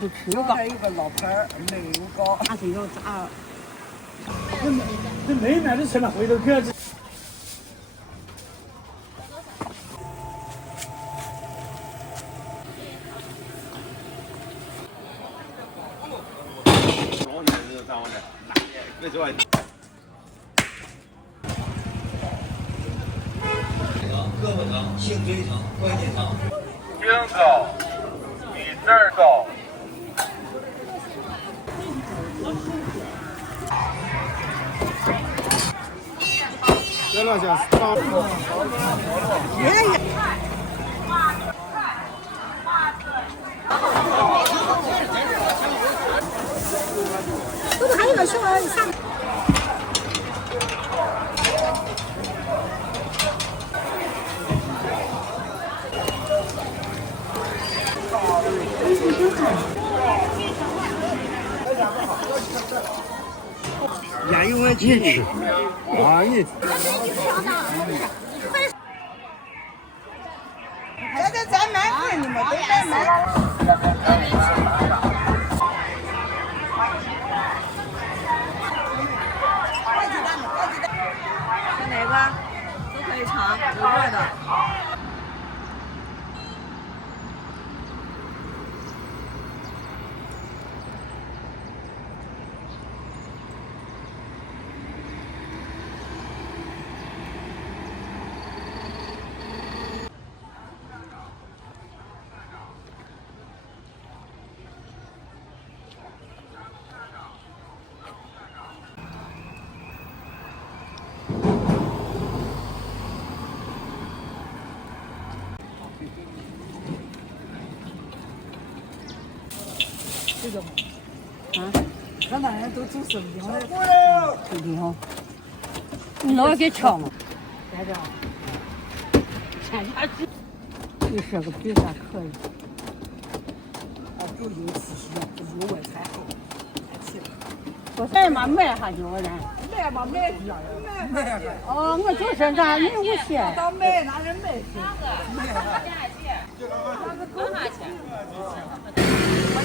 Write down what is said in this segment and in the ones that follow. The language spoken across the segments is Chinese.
都吃有糕，还有个老牌儿没有糕，还是有炸。这没买的吃了，回头可。胳膊疼、颈椎疼、关节疼。肩高，比这儿高。别乱想，到。这不还有个小啥？烟有我去吃啊你。咱买份你们都买买。选哪个都可以尝，有热的。这个嘛，啊，咱那人都做生意的，对的哈。你老给敲嘛？在这，全家去。你说个比啥可以？就有气息，有我才好，才气。我在嘛卖下去，我咱。卖吧卖去，卖。哦，我就是咱人无钱。当卖拿人卖去。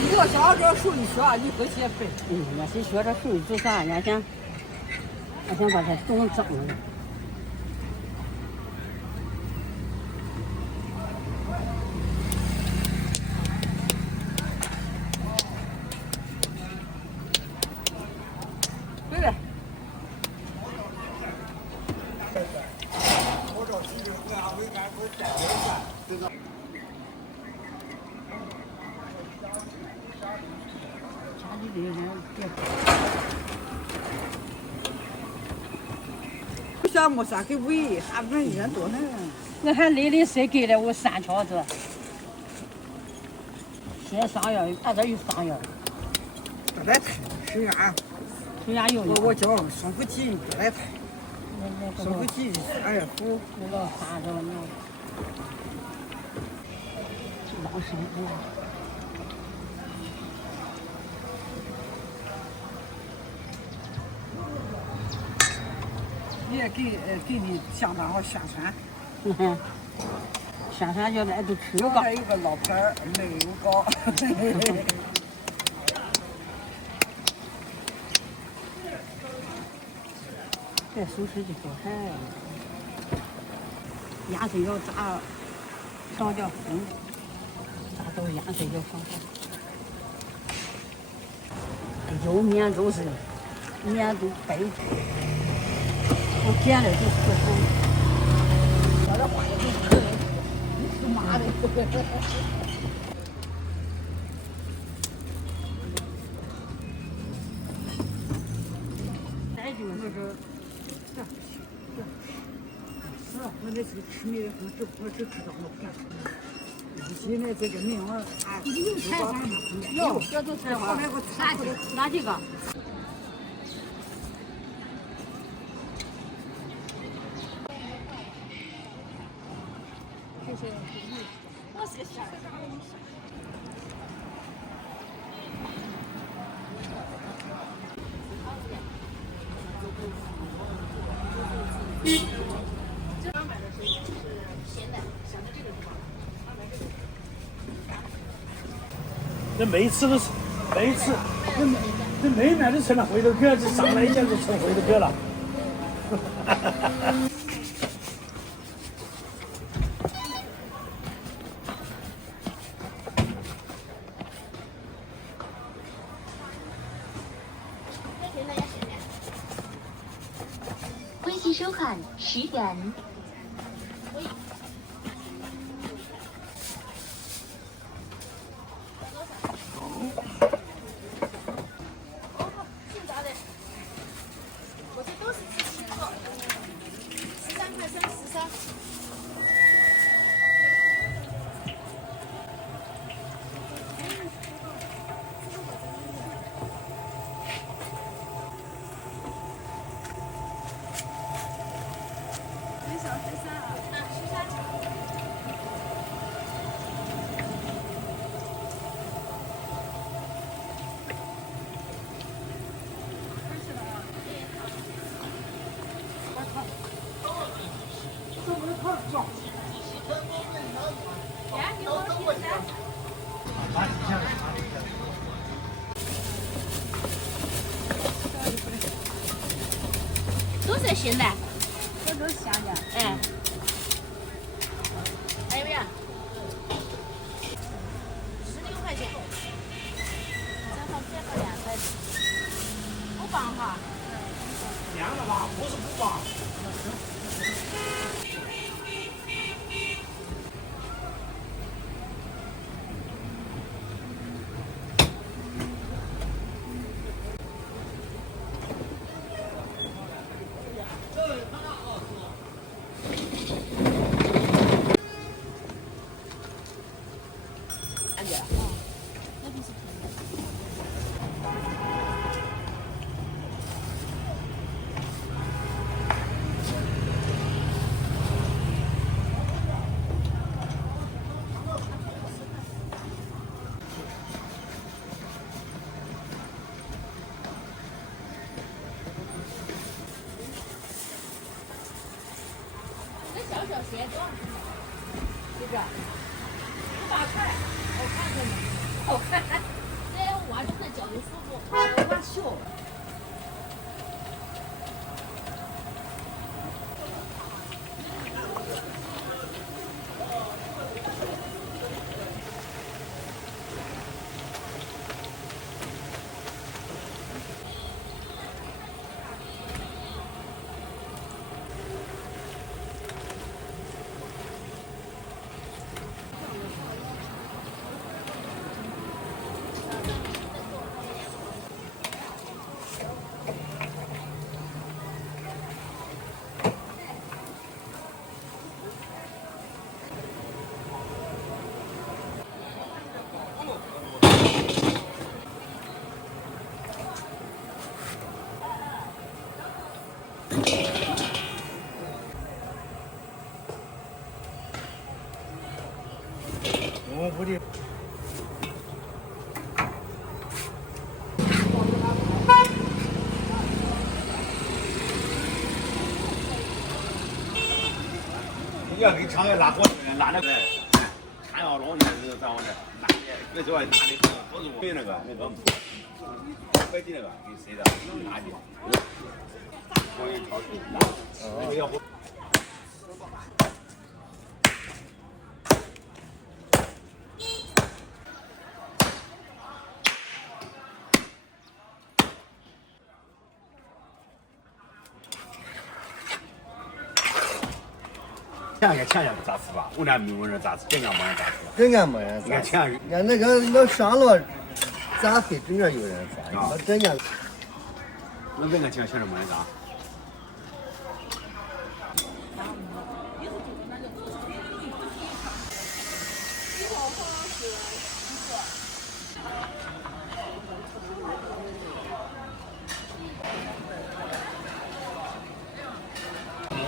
你要想这手艺学，你不嫌费。我是学这手艺做啥？俺想把它弄脏了。对了。项目啥给喂，还不能一人多呢。我还累的谁给了我3条子，先上药，俺这有上药。别来抬，手牙。手牙有呢。我叫生不急，别来抬。生不急，哎呀，苦。那老啥着呢？老生活。也给你相当好宣传。宣传叫来都吃有糕。还有个老牌儿没有糕。这收拾就好嗨。盐水要炸上点红，炸到盐水要上上。有面都是面都白。我见了就喝汤。我这花也不吃，你是妈的。再就那个，我那是吃米的，我只知道我干什么。现在这个名儿，有菜花吗？有，这都菜花。哪几个？谢谢。我谢谢。这没吃的是没吃，这没买就成了回头客，这上来一下就成回头客了。歡喜收看10點。都是新的，这都是鲜的。哎，还有呀，16块钱，这放这个2块，不放哈。凉了吧？不是不放。小鞋多少钱？这个8块，好看着呢，好看。这袜子才脚就舒服，我秀。我估计。你要给厂里拿火拿那个，看要弄的是在我这拿的，别说拿的不是我那个快递那个给谁的拿的，我也超市拿，那个要不。前两个咋吃吧？我那没问人咋吃，这样没人咋吃。这样没人你看前两俺那个我上了，咋会这样有人咋？我这样。我这个前两没人咋。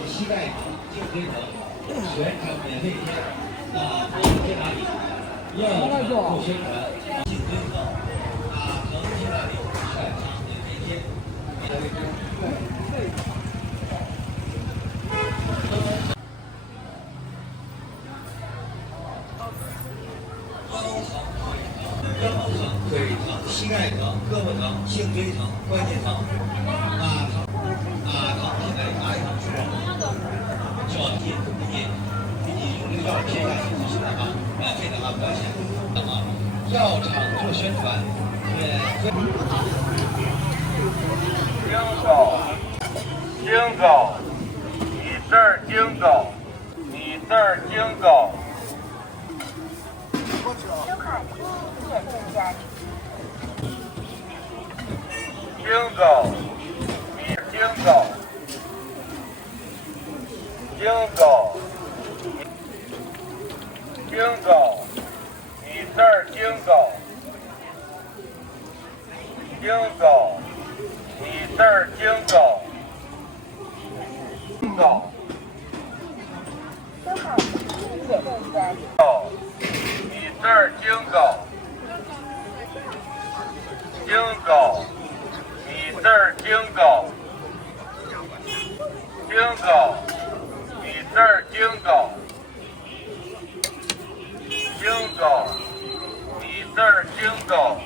膝盖颈椎疼，全程免费贴。那不用贴哪里？要做宣传，颈椎疼，疼贴哪里？全场免费贴。高层会议，膝蓋疼、胳膊疼、颈椎疼、关节疼，疼在哪里疼？就要你用这个药贴下去就行了啊，这个不要钱药厂做宣传，京狗，你这儿京狗，你这儿京狗。收款1点店家。京狗，你京狗，京狗，京狗，你这儿京狗，京狗，你这儿京狗。狗，收款1点店家。狗，你这儿京狗，京狗，你这儿京狗，京狗，你这儿京狗，京狗，你这儿京狗，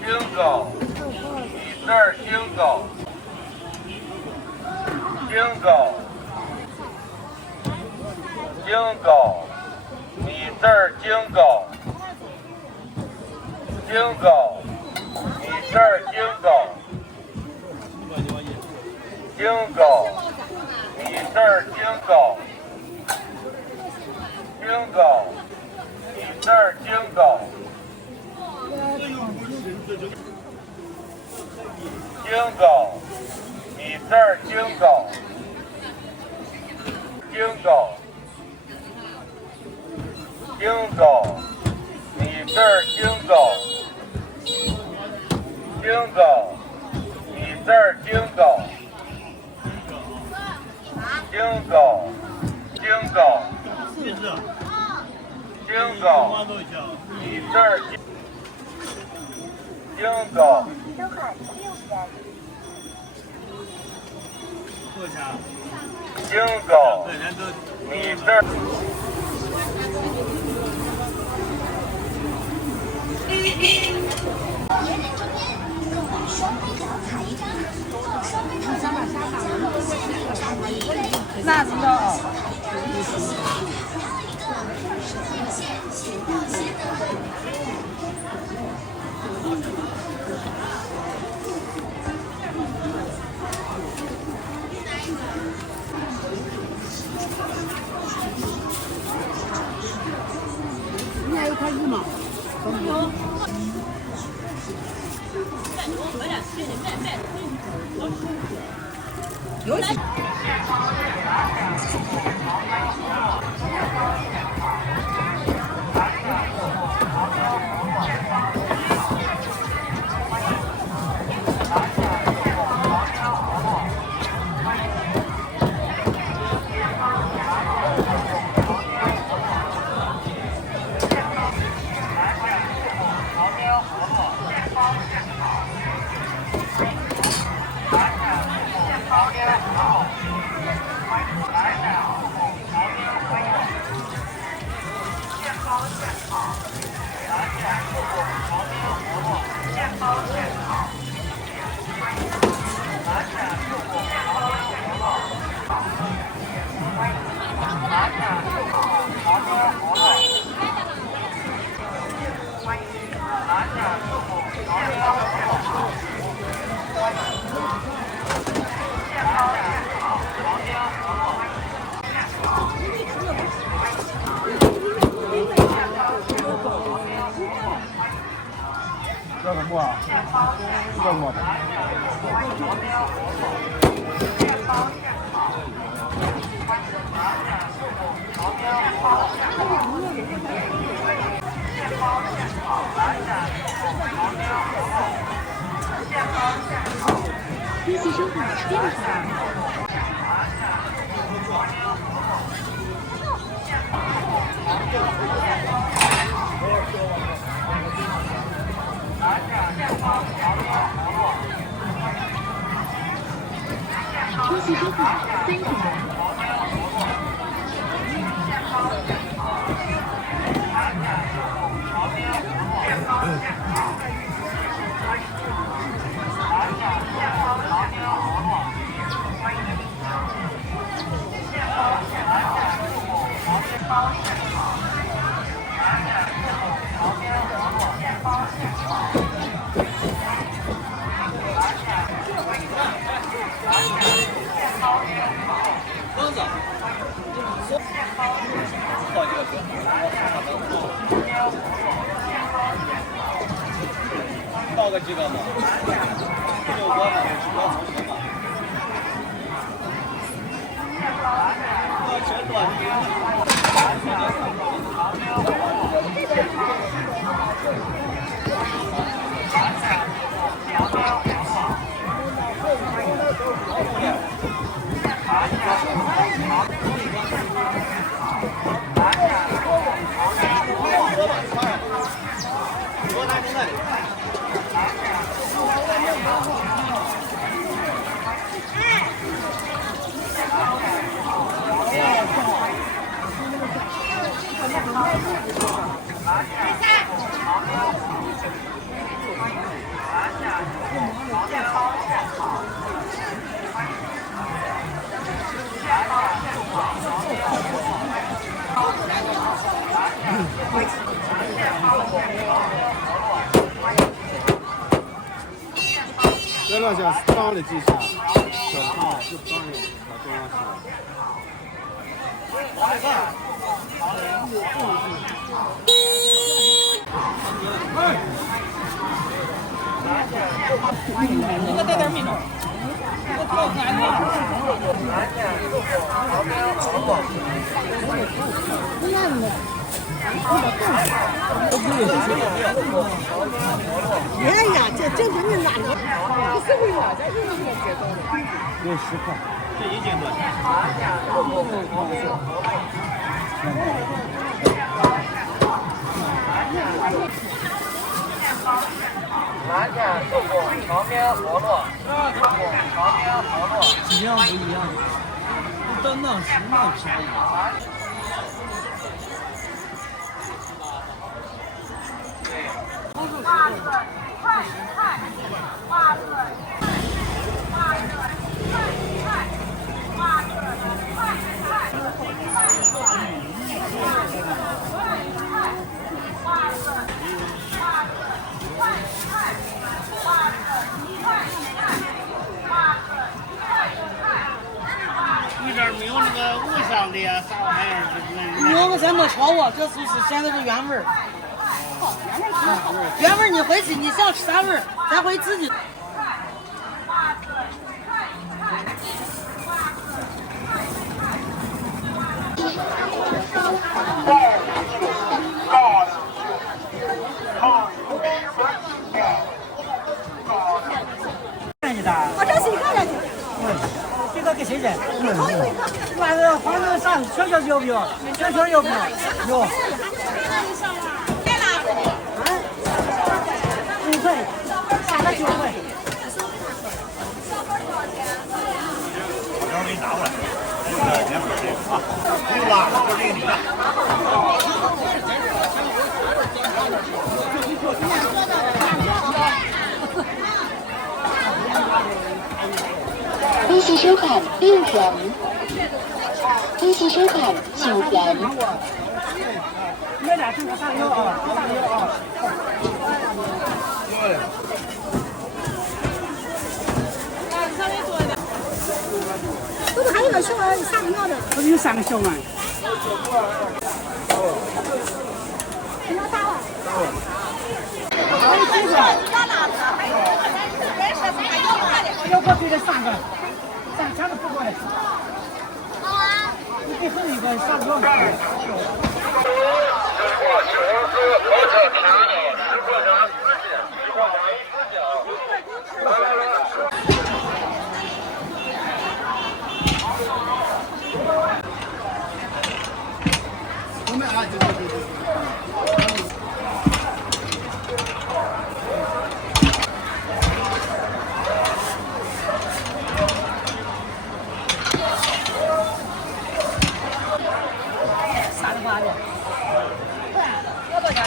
京狗，你这儿京狗。京狗，京狗，你这儿京狗，京狗，你这儿京狗，京狗，你这儿京狗，京狗，你这儿京狗，京狗，你这儿京狗。京狗，京狗，你这儿京狗，京狗，你这儿京狗，京狗，京狗，京狗，你这儿京狗。收款6元。多少钱？京狗，你这儿。那知道。你还有块鱼吗？有些。要什么啊？要什么的？恭喜收款6元。恭喜收款30元。嗯。报个几个嘛？6个嘛，不要超车嘛。真乱。这两下涨了几下，小胖就涨了，他多少下？这个带点米呢。哎呀，这你拿的，不是为了这是你知道的。有10块。这一斤多少钱？拿下受过旁边活络，旁边活络。质量不一样，等等是那便宜。你这儿没有那个无香的呀，啥玩意儿？有个咱没瞧过，这就是现在是原味儿。原味儿你回去你想吃啥味儿，咱会自己。我这是一个人的。这个给谁的？好一个。那个黄色啥？小小要不要？小小要不要？要。5块，下来9块。我等会儿给你拿过来。2份这个啊，这个吧，就这个你的。恭喜收看6元，恭喜收看9元。买俩这个啥料啊？啥料啊？这个还有个小碗3个料的。这里有3个小碗。你要大碗。要不给这3个，3个不过来。好啊。你给后一个啥料？我们啊，对。要多少钱？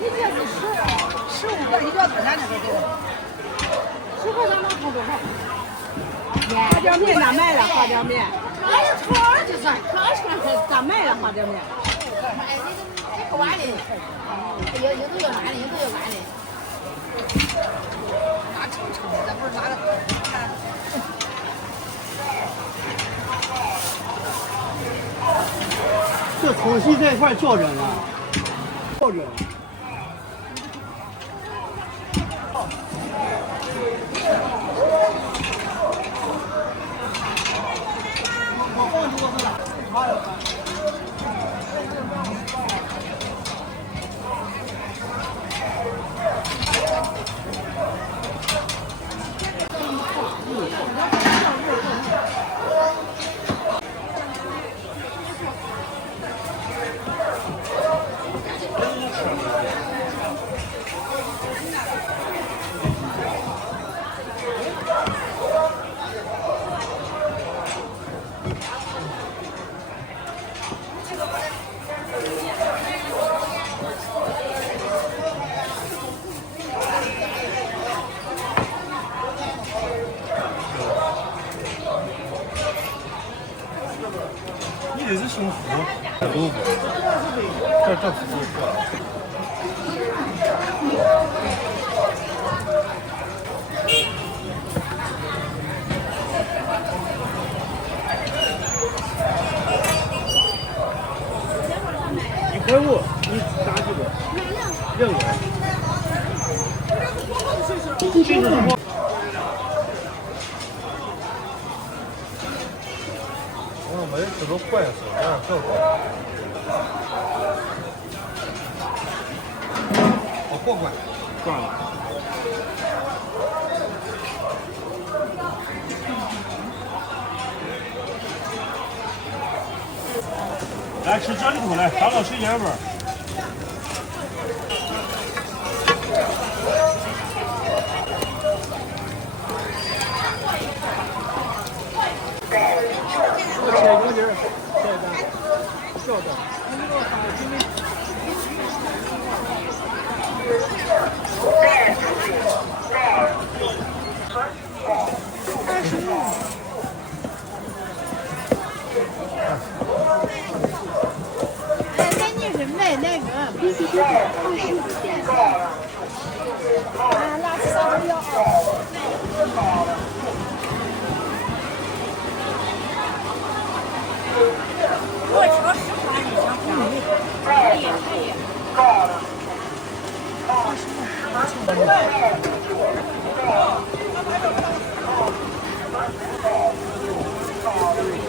你这是15个，你多少钱那个给我？10块钱能充多少？花椒面咋卖了？花椒面？还有串就是串串咱卖了花椒面。哎，这个碗的，有都要碗的，有都要碗的。拿称的，咱不是拿个。这重新这一块坐着呢，坐着。你这是幸福，这不，这不是。150，你打几个？2个。我没吃到坏事，这样更好。我过关，算了。来吃这里头来，大老师盐味儿。那你是买那个必须得25钱。啊，垃圾啥都要。我超市花你想可以。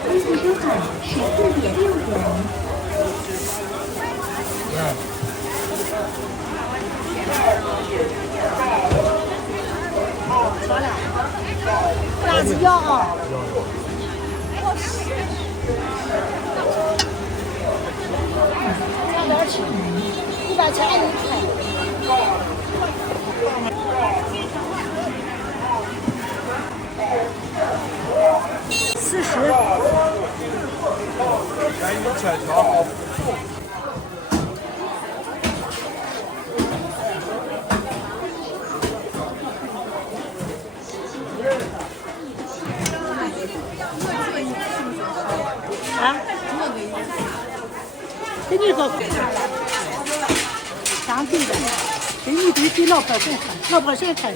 微信收看14.6元。辣子要啊。上点吃，100钱1块。40。来1千条。啊？给你个当地的，给你堆给老百姓看，老百姓看。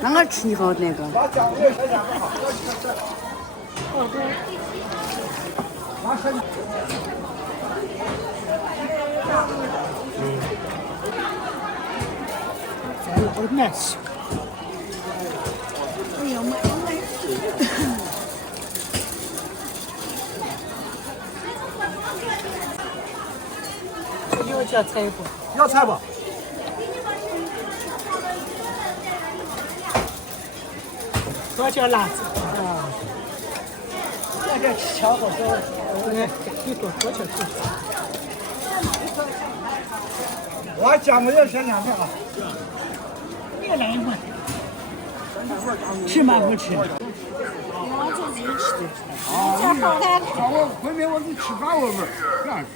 那个吃你好那个。咱老难吃。哎呀妈！要叫菜不？要菜不？多叫辣子啊！在这吃巧好多，你多叫点。我姜母要先2片啊。你来一份。吃吗？不吃。回民我就吃饭我们干是。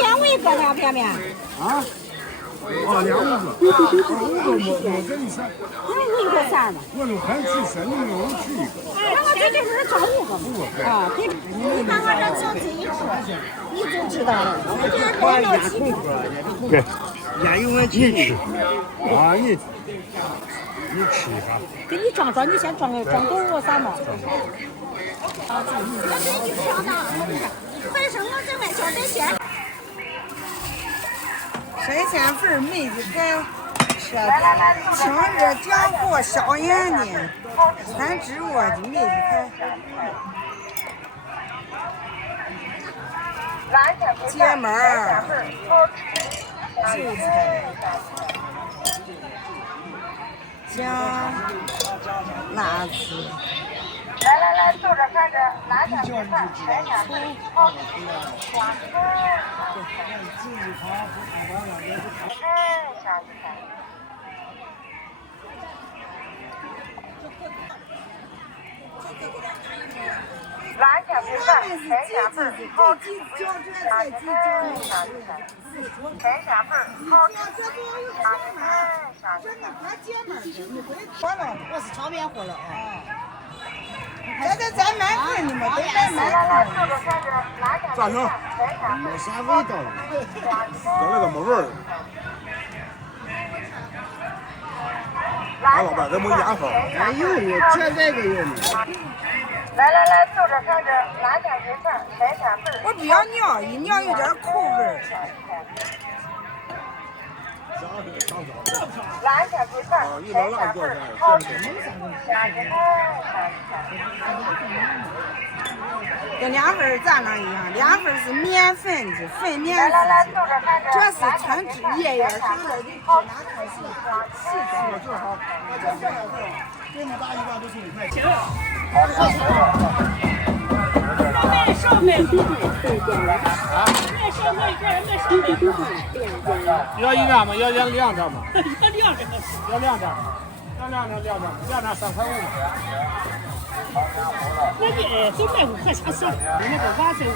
两位搁啥片面？啊？哦，2个。我跟你说。5个3嘛。我都还吃3，你给我吃1个。我这就是找5个嘛。啊，对。你看我这就这一个，你就知道了。我这2口喝，对，烟有俺你吃。啊，你吃一下。给你装，你先装够我3毛。本身我这卖小白鲜。神仙粉梅子盖，清热降火消炎的3只窝的梅子盖，芥末儿、韭菜、姜、辣子。来，坐着看着，拿下吃饭，来下吃，好吃。拿下吃饭，来下份好吃。来下份好吃。我是炒面货了啊。再买份你们都再买份。咋成？没啥味道了，跟那个没味儿。老板，这没烟盒。哎有呢，这个有呢。来，坐着看着，拿下吃饭，来下份。我不要尿，一尿有点口味儿。拿下吃饭，来下份，好吃。跟2份咱那一样，2份是面粉的，粉面子，这是纯制叶叶啥的，你拿开水洗的。正好，这么大一般都是5块钱。少卖1要1张吗？要2张吗？要2张。要2张3块5嘛。那你就卖5块钱算了，那个晚上我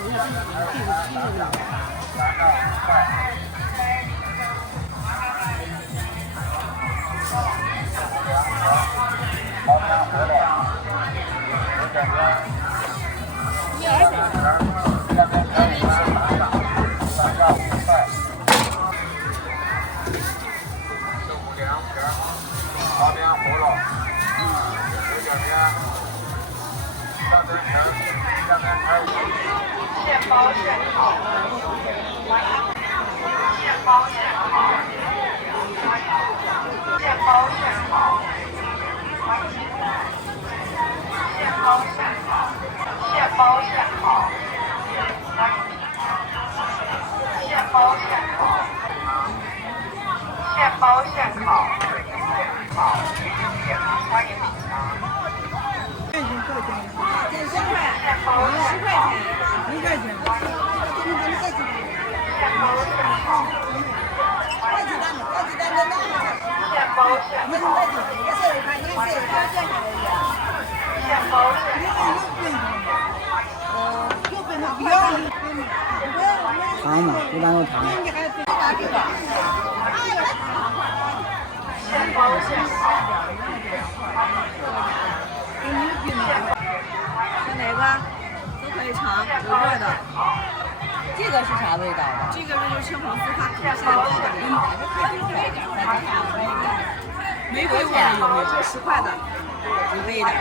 糖嘛，一般有糖。选哪个都可以尝，有热的。这个是啥味道的？这个是就是青红丝花土馅包的，玫瑰味有没有？10块的，有味一点的。